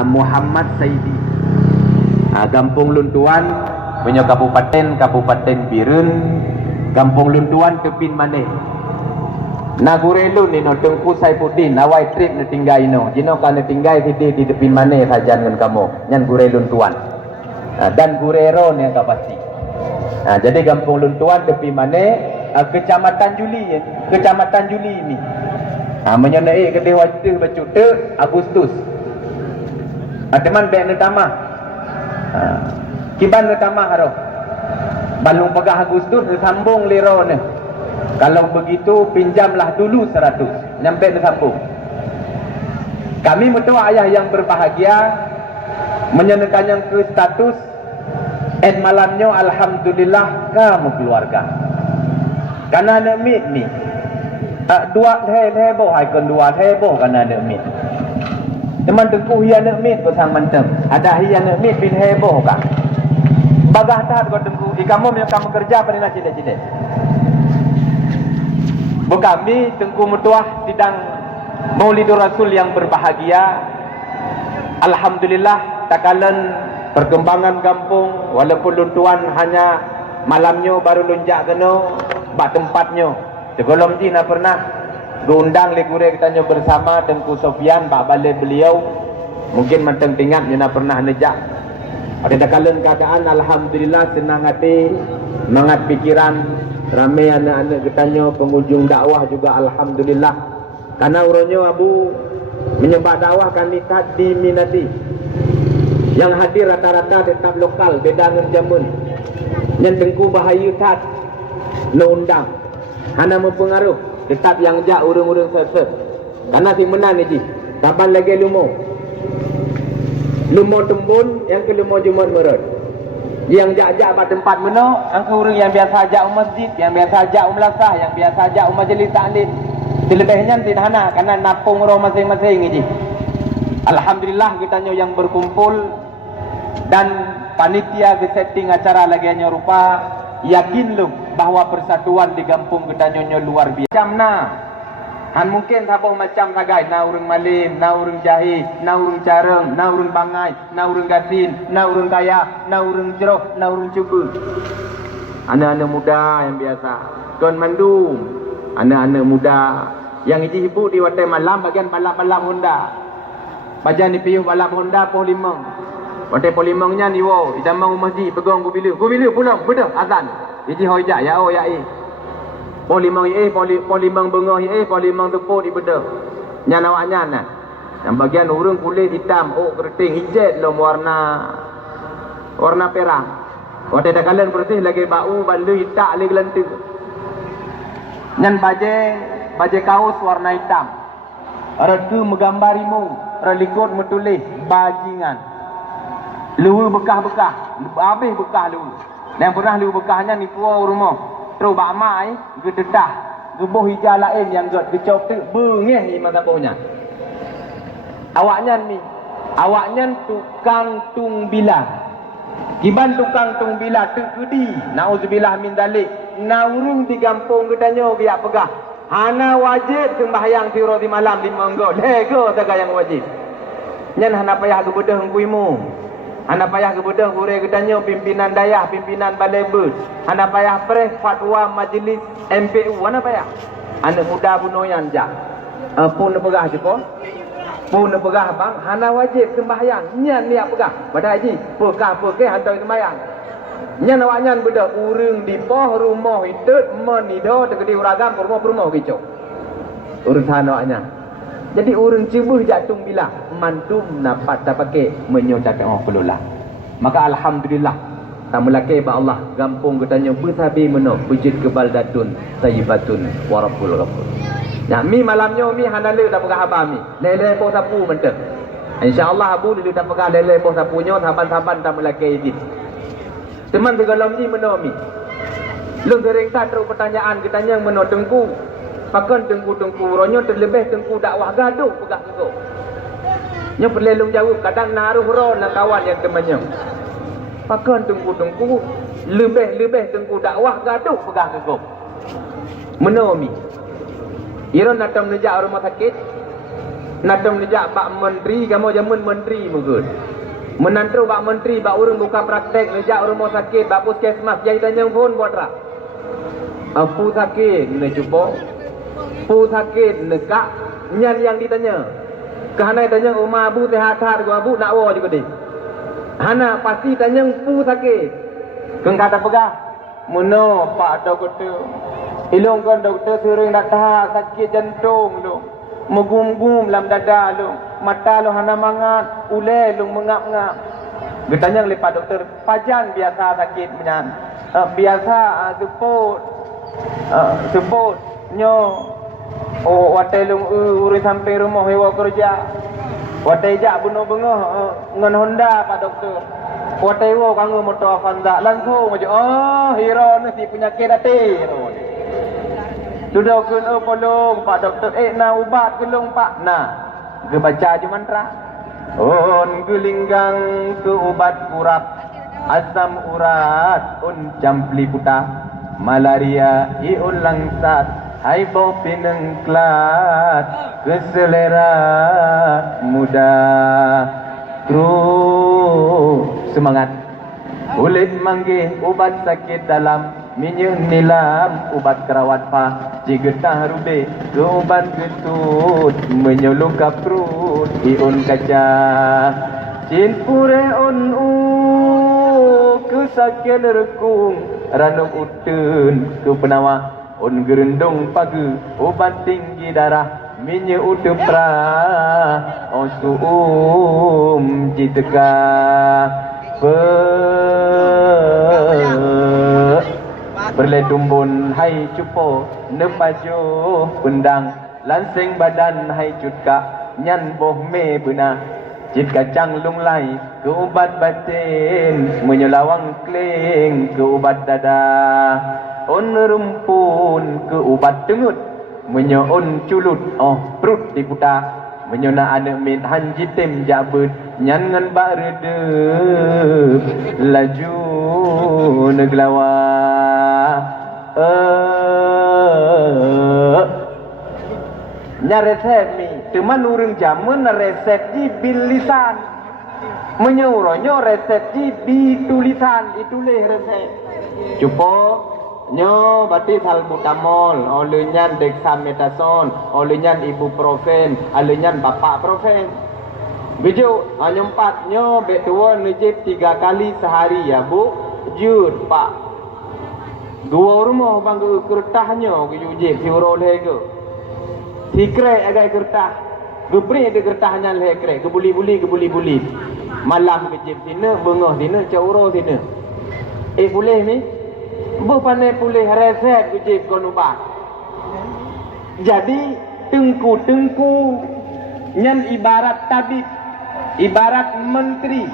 Muhammad Saidi, Kampung Luntuan punya Kabupaten Birun, Kampung Luntuan Kepin Maneh. Nagurelu ni no Tengku Saifuddin awai trip ni tinggai no. Jino kana tinggai di Depin Maneh saja dengan kamu. Nyan gure Luntuan. Dan gurero ni yang pasti. Jadi Kampung Luntuan Depin Maneh, Kecamatan Juli ni. Menyenai kedai waktu bercuta Agustus. Teman bek ni tamah. Kiban ni tamah haro. Balung pegah Agustus sambung lero ni. Kalau begitu pinjamlah dulu 100 nyampe di kampung. Kami mertua ayah yang berbahagia menyenangkan yang ke status malamnya alhamdulillah kamu keluarga. Karena ada mit ni. Dua heboh haikon dua heboh karena ada mit. Teman tengku hian ada mit ko sang mantem. Ada hian ada mit bin heboh kah. Bagah tahat ko tengku. Kamu kerja pada nak cile-cile. Kami Tengku Mertuah sidang Maulidur Rasul yang berbahagia. Alhamdulillah takalan perkembangan kampung walaupun Luntuan hanya malamnya baru lunjak kena bak tempatnya. Sebelum ni nak pernah diundang legure kitanya bersama Tengku Sofian bak balik beliau. Mungkin menteng tingat ni nak pernah nejak. Ada takalan keadaan alhamdulillah senang hati, semangat pikiran. Ramai anak-anak ketanya pengunjung dakwah juga alhamdulillah. Karena urangnya Abu menyembah dakwah kami tak diminati. Yang hadir rata-rata tetap lokal, beda dengan jamun. Yang Tengku bahaya tak no undang. Hana mempengaruh tetap yang jak urang-urang set-set. Karena si menang ni ji. Kapan lagi lumo tembun yang ke lumo Jumat Merod. Yang jak-jak pada tempat mana, angka orang yang biasa ajak masjid, yang biasa ajak melasah, yang biasa ajak majlis taklim. Selebihnya tidak hana karena napung orang masing-masing ini. Alhamdulillah kitanya yang berkumpul dan panitia ke setting acara lagi hanya rupa yakin lu bahawa persatuan di kampung kitanya luar biasa. Macam han mungkin siapa macam sagai na urang malim, na urang jahil, na urang careng, na urang bangai, na urang gatin, na urang kaya, na urang jeroh, na urang cuba. Anak-anak muda yang biasa. Tuan Mandum, anak-anak muda yang ibu di watai malam bagian balap-balap Honda. Bagian ni piyuh balap Honda poh limang. Watai poh limangnya ni wow, idamang masjid pegang ku bila pulang, bedah azan. Iji hojak ya oh ya Polimang polimang bengah polimang tepuk di bedah. Nyan awaknya nah. Yang bagian urang kulit hitam, keriting hijau lom warna perang. Waktu dah kalian bersih lagi bau bandu hitak lagi lentik. Nyan baje kaos warna hitam. Ratu menggambarimu, relikut metulis bajingan. Luhu bekah-bekah, habis bekah luhu. Dan pernah luhu bekahnya ni puau rumah. Terus bak mai gedetah gebuh hijau lain yang ged kecop tu bengeh imam tapunya. Awaknya tukang tungbilah. Kiban tukang tungbilah tu kedi. Nauzubillah min dalik. Naurung di kampung gedanya biak pegah. Hana wajib sembahyang tiura di malam 5 go. Lego saga yang wajib. Nyan hana payah gebedah hengkuimu. Anda payah kebedah hurai gedanya pimpinan dayah, pimpinan balai bus. Anda payah pres fatwa majlis MPU. Anda payah. Anak muda bunoyan jak. Pun pegah je pun. Pun pegah bang. Anda wajib sembahyang. Nyan niat pegah. Pada haji. Pekah hantar sembahyang. Nyan awak nyan beda urung di poh rumah itu menido tegedi uragam rumah kicau. Urusan awaknya. Jadi orang cuba jatuh bila mantum dapat pakai menyocakkan orang pelulah. Maka alhamdulillah tamalake ba Allah gampung katanya bersabi meno bujid kebal datun sayyibatun warabul ghafur. Nah mi malamnya mi hanale tak pegah abah mi. Lele boh sapu mentek. Insya-Allah abu dia tak pegah lele boh sapunya saban-saban tamalake izin. Teman segalam ni meno mi. Lu sering tak terus pertanyaan katanya meno Tengku. Pakan Tengku ronyo terlebih Tengku dakwah gaduh pegah Tengku. Nya perlelung jawab kadang naruh ro nak kawan yang temannya. Pakan Tengku lebih Tengku dakwah gaduh pegah Tengku. Menomi. Iron datang nejak rumah sakit. Nadam dijak bak menteri, kamu jamun menteri mungkin. Menantu bak menteri, bak urang buka praktek, nejak rumah sakit, bak puskesmas, jadi tanya pun buat rak. Pu sakit, ne cupo. Pu sakit, nekak. Nyan yang ditanya. Kehana tanya, rumah abu sehat-sehat, abu nak war juga deh. Hana pasti tanya, pu sakit. Keng kata pegah. Mana pak doktor. Ilong kan doktor sering nak tahak sakit jantung lu. Megum-gum dalam dada lu. Mata lu hana mangat, ule lu mengap-ngap. Getanya lepas doktor, pajan biasa sakit menyan. Biasa sebut nyo. Oh, watai lu urus sampai rumah hewa kerja. Watai jak bunuh-bunuh ngan Honda pak doktor. Watai wo kanggo motor Avanza langsung aja. Oh, hero ni si penyakit hati. Sudah kun polong pak doktor na ubat kelong pak. Nah, ge baca je mantra. On gelinggang ke ubat kurap asam urat un campli putah malaria iun langsat hai bau pineng klat keselera muda terus semangat kulit manggih ubat sakit dalam minyak nilam ubat kerawat pa jigetah rube ke ubat getut menyoluka perut iun kaca cin pure on kesakit rekung ranum utun ke penawa on gerendong pagi ubat tinggi darah minyak utepra osuum jiteka berledumbun hai cupo nepaju pendang lansing badan hai cutka nyan boh me bena jit kacang lunglai ke ubat batin menyelawang kling ke ubat dada on rumpun ke ubat dengut menyon culut perut diputar menyona anak mit hanjitim jabut nyan ngan bak redep laju neglawa nya resep mi teman urang jamun resep di bilisan menyuronyo resep di tulisan ditulis resep cupo nyo batis salbutamol olehnya dexamethasone olehnya ibuprofen olehnya bapak profen bejo hanya 4 nyo betua nejip 3 kali sehari ya bu jud pak dua rumah bangga kertahnya kujujib siurol hege sikre agai kertah gepri de kertahnya lekre gebuli-buli malam kejip sini bengah sini cauro sini boleh ni bukannya boleh resep kejip kon ubah jadi tengku nyan ibarat tabib ibarat menteri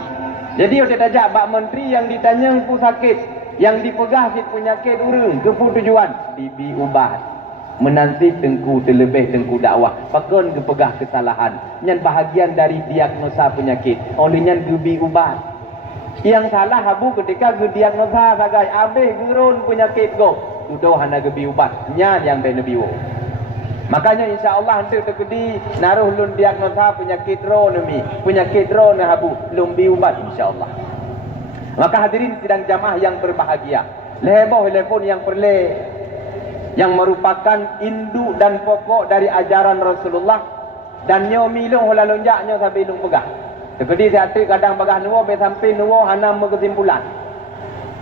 jadi ada tajak bak menteri yang ditanya pu sakit yang dipegah si penyakit urang ke tujuan bibi ubat menanti tengku terlebih tengku dakwah pakon ke pegah kesalahan nyan bahagian dari diagnosa penyakit oleh nyan gebi ubat yang salah habu ketika ge diagnosa sagai abe gerun penyakit go tuduh hana gebi ubat nyan yang dari nabi wo makanya insyaallah hendak terkedi naruh lun diagnosa penyakit ro nemi penyakit ro na habu lumbi ubat insyaallah. Maka hadirin sidang jamaah yang berbahagia, leboh telepon yang perle yang merupakan induk dan pokok dari ajaran Rasulullah dan nyo milung hola lonjaknya sampai lung pegah. Tekedi satu kadang pegah nuwo be sampai nuwo hanam kesimpulan.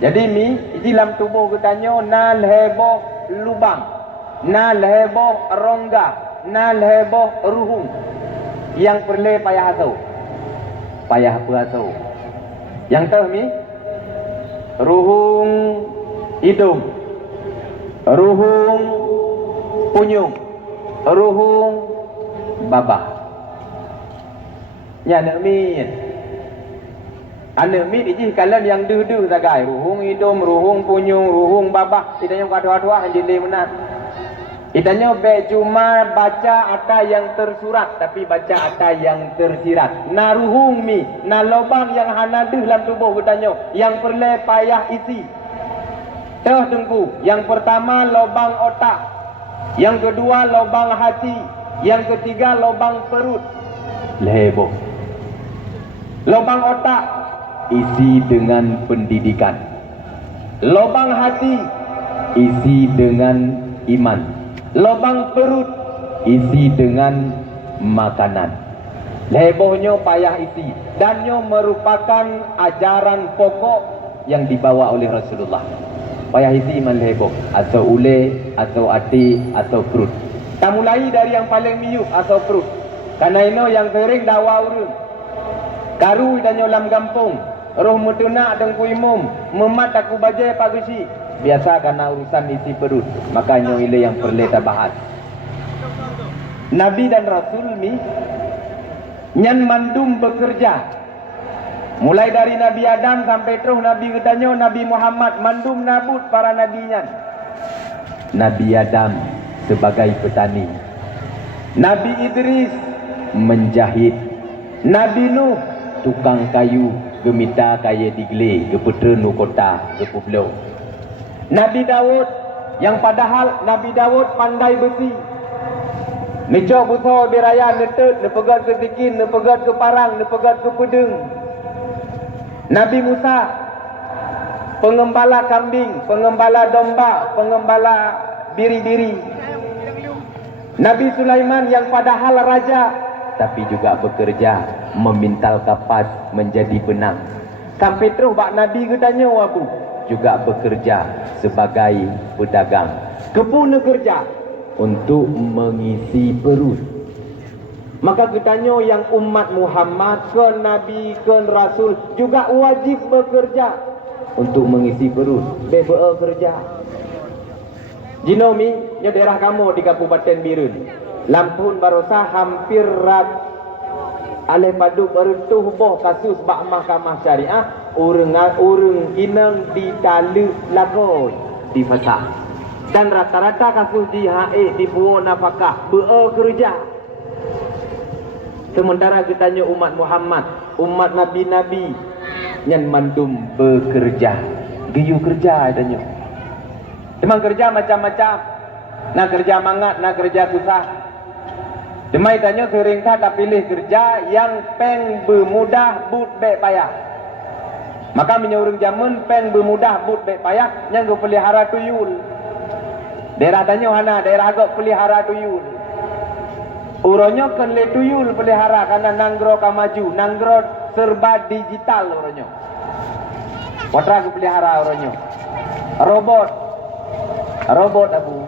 Jadi mi dalam tubuh kita nyo na leboh lubang, na leboh rongga, na leboh ruhung yang perle payah asau. Payah puasau. Yang tahu mi ruhung hidung, ruhung punyung, ruhung babah. Ya anak mi, anak mi ini kalian yang dudu sagai ruhung hidung, ruhung punyung, ruhung babah. Tidak yang kadua-dua jadi menat. Itanya be cuma baca ada yang tersurat tapi baca ada yang tersirat. Na ruhung mi, na lubang yang hanadu dalam tubuh katanya yang perlu payah isi. Teh tengku. Yang pertama lubang otak. Yang kedua lubang hati. Yang ketiga lubang perut. Lebo. Lubang otak isi dengan pendidikan. Lubang hati isi dengan iman. Lubang perut isi dengan makanan. Lebohnya payah isi, dan nyo merupakan ajaran pokok yang dibawa oleh Rasulullah. Payah isi iman leboh, atau ule, atau hati, atau perut. Kita mulai dari yang paling miuk atau perut. Karena ini yang kering dawa urun. Karu dan nyolam gampung. Roh mutuna dan kuimum. Memat aku bajai pagusi. Biasa karena urusan isi perut. Makanya ini yang perlu kita bahas. Nabi dan Rasul ni nyan mandum bekerja. Mulai dari Nabi Adam sampai terus Nabi katanya Nabi Muhammad mandum nabut para nabinya. Nabi Adam sebagai petani. Nabi Idris menjahit. Nabi Nuh tukang kayu, gemita kaya digle, geputra nu kota, gepublo. Nabi Daud yang padahal Nabi Daud pandai besi. Necok buso beraya netut, nepegat ke tikin, nepegat ke parang, nepegat ke pedeng. Nabi Musa pengembala kambing, pengembala domba, pengembala biri-biri. Nabi Sulaiman yang padahal raja tapi juga bekerja memintal kapas menjadi benang. Sampai terus bak Nabi katanya wabu juga bekerja sebagai pedagang. Kepuna kerja untuk mengisi perut. Maka katanya yang umat Muhammad ke Nabi ke Rasul juga wajib bekerja untuk mengisi perut. BBE kerja. Jinomi, nya daerah kamu di Kabupaten Birun. Lampun Barosa hampir rat ale padu berutuh boh kasus bak mahkamah syariah urang inang ditalu lagoy di fasah. Dan rata-rata kasus di HE di buah nafkah bekerja. Sementara katanya umat Muhammad, umat Nabi-Nabi yang mandum bekerja. Giyu kerja katanya. Memang kerja macam-macam. Nak kerja mangat, nak kerja susah. Demai tanya sering tak pilih kerja yang peng bermudah but baik payah. Maka menyorong zaman peng bermudah but baik payah yang pelihara tuyul. Daerah tanya hana daerah agak pelihara tuyul. Uronyo kan le tuyul pelihara karena nanggro ka maju, nanggro serba digital uronyo. Potra ku pelihara uronyo. Robot abu.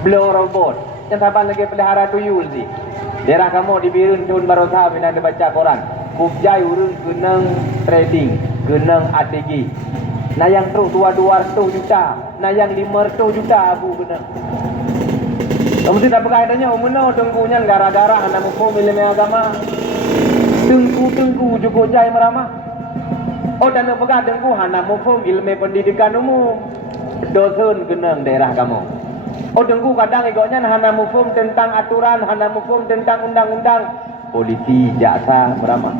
Blow robot. Yang saban lagi pelihara tuyul sih. Daerah kamu di Birun Tun Barosa bila ada baca koran. Kubjai urun kenang trading, kenang ATG. Nah yang terus 200 juta, nah yang 500 juta abu benar. Kamu tidak berkaitannya umumnya tengkunya gara-gara anak muka milih agama. Tengku juga jai meramah. Oh dan berkait tengku anak muka ilmu pendidikan umum. Dosen kenang daerah kamu. Oh tengku kadang ikutnya anak muka tentang aturan, anak muka tentang undang-undang. Polisi, jaksa meramah.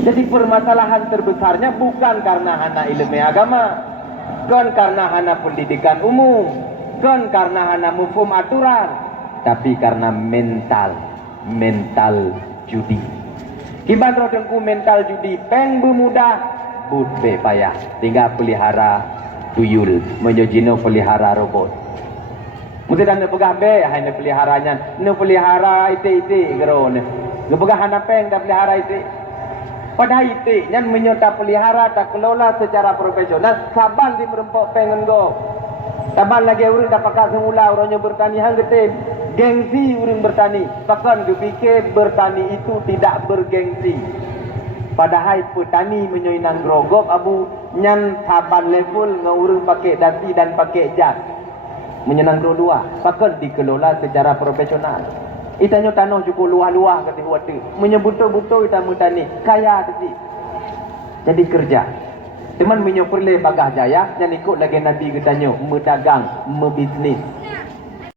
Jadi permasalahan terbesarnya bukan karena hana ilmu agama, bukan karena hana pendidikan umum, bukan karena hana mufhum aturan, tapi karena mental judi. Kiban rodengku mental judi peng bermudah, but be payah. Tinggal pelihara tuyul, menyojino pelihara robot. Mesti dah nak pegang be, hanya peliharanya, nak pelihara ite gerone. Ngepegah hana peng dah pelihara ite. Padahal itu yang menyerta pelihara tak kelola secara profesional saban di merempok pengen go. Saban lagi urang dah pakai semula orangnya bertani hang gede gengsi urang bertani. Bahkan dipikir bertani itu tidak bergengsi. Padahal petani menyoinang grogok abu nyan saban level ngurang pakai dasi dan pakai jas. Menyenang dua-dua. Bahkan dikelola secara profesional. Itanya tanah cukup luah-luah kata waktu. Menyebuto-buto kita mutani kaya tadi. Jadi kerja. Teman menyoperle bagah jaya yang ikut lagi Nabi katanya berdagang, membisnis.